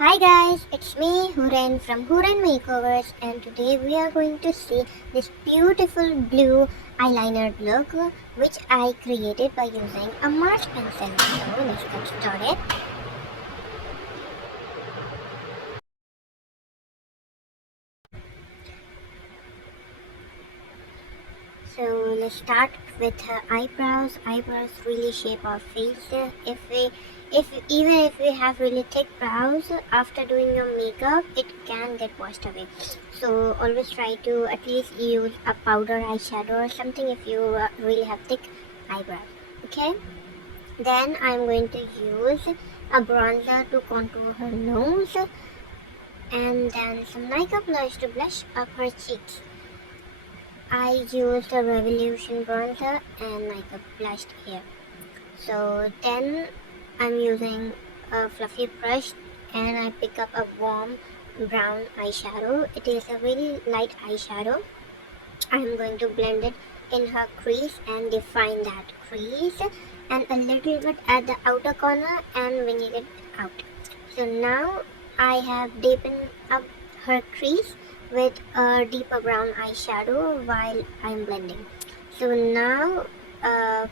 Hi guys, it's me Huren from Huren Makeovers, and today we are going to see this beautiful blue eyeliner look which I created by using a Mars pencil. So let's get started. So let's start with her eyebrows. Eyebrows really shape our face. If we have really thick brows after doing your makeup, it can get washed away. So always try to at least use a powder eyeshadow or something if you really have thick eyebrows. Okay. Then I'm going to use a bronzer to contour her nose, and then some makeup blush to blush up her cheeks. I used a Revolution bronzer and makeup blush here. So then I'm using a fluffy brush and I pick up a warm brown eyeshadow. It is a very light eyeshadow. I'm going to blend it in her crease and define that crease and a little bit at the outer corner and bringing it out. So now I have deepened up her crease with a deeper brown eyeshadow while I'm blending. So now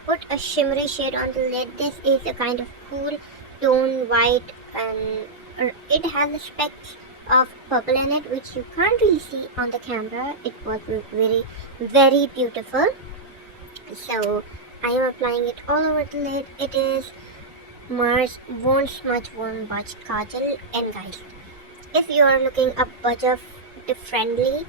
put a shimmery shade on the lid. This is a kind of cool tone white, and it has the specks of purple in it which you can't really see on the camera. It was very beautiful. So I am applying it all over the lid. It is Mars Won't Smudge Won't Budge Kajal. And guys, if you are looking a budget friendly,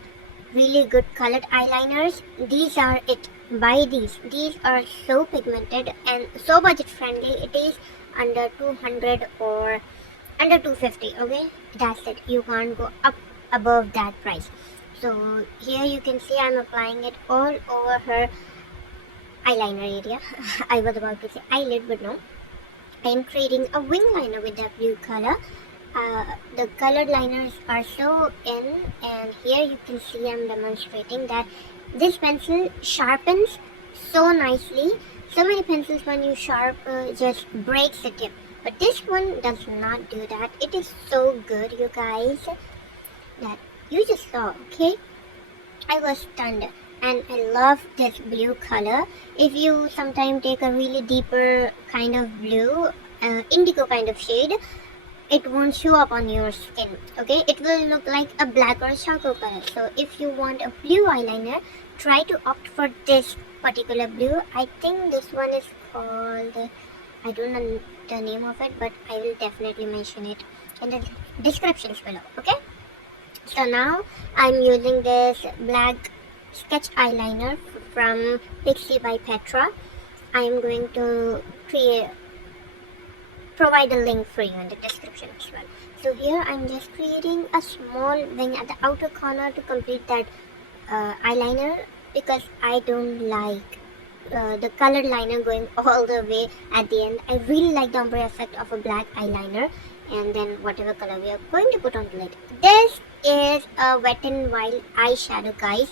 really good colored eyeliners, these are it. Buy these. These are so pigmented and so budget friendly. It is under 200 or under 250. Okay, that's it. You can't go up above that price. So here you can see I'm applying it all over her eyeliner area. I was about to say eyelid, but no. I am creating a wing liner with that blue color. The colored liners are so in, and here you can see I'm demonstrating that this pencil sharpens so nicely. So many pencils when you sharp just breaks the tip, but this one does not do that. It is so good, you guys, that you just saw. Okay, I was stunned, and I love this blue color. If you sometimes take a really deeper kind of blue, indigo kind of shade, it won't show up on your skin. Okay, it will look like a black or a charcoal color. So if you want a blue eyeliner, try to opt for this particular blue. I think this one is called, I don't know the name of it, but I will definitely mention it in the descriptions below. Okay, so now I'm using this black sketch eyeliner from Pixie by Petra. I'm going to provide a link for you in the description as well. So here I'm just creating a small wing at the outer corner to complete that eyeliner, because I don't like the colored liner going all the way at the end. I really like the ombre effect of a black eyeliner, and then whatever color we are going to put on the lid. This is a Wet n Wild eyeshadow, guys.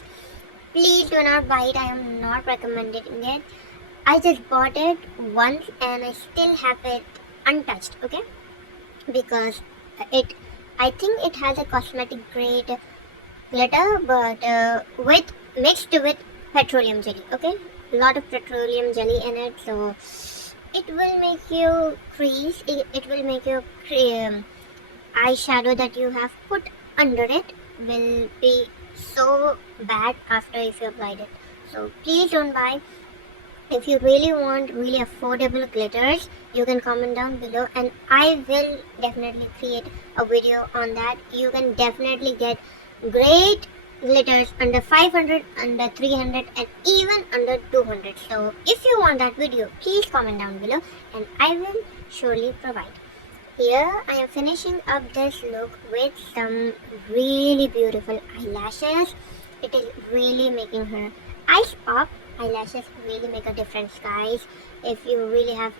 Please do not buy it. I am not recommending it. I just bought it once and I still have it untouched. Okay, because I think it has a cosmetic grade glitter, but with mixed with petroleum jelly. Okay, a lot of petroleum jelly in it, so it will make you crease. It will make your eyeshadow that you have put under it will be so bad after if you applied it. So please don't buy. If you really want really affordable glitters, you can comment down below and I will definitely create a video on that. You can definitely get great glitters under 500, under 300 and even under 200. So if you want that video, please comment down below and I will surely provide. Here I am finishing up this look with some really beautiful eyelashes. It is really making her eyes pop. Eyelashes really make a difference, guys. If you really have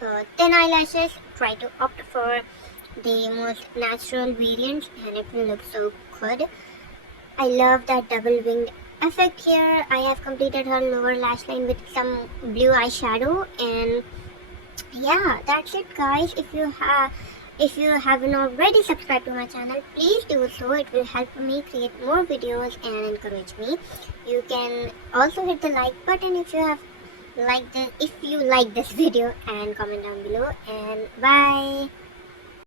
thin eyelashes, try to opt for the most natural variants and it will look so good. I love that double winged effect here. I have completed her lower lash line with some blue eyeshadow, and yeah, that's it, guys. If you have If you haven't already subscribed to my channel, please do so. It will help me create more videos and encourage me. You can also hit the like button if you like this video, and comment down below. And bye.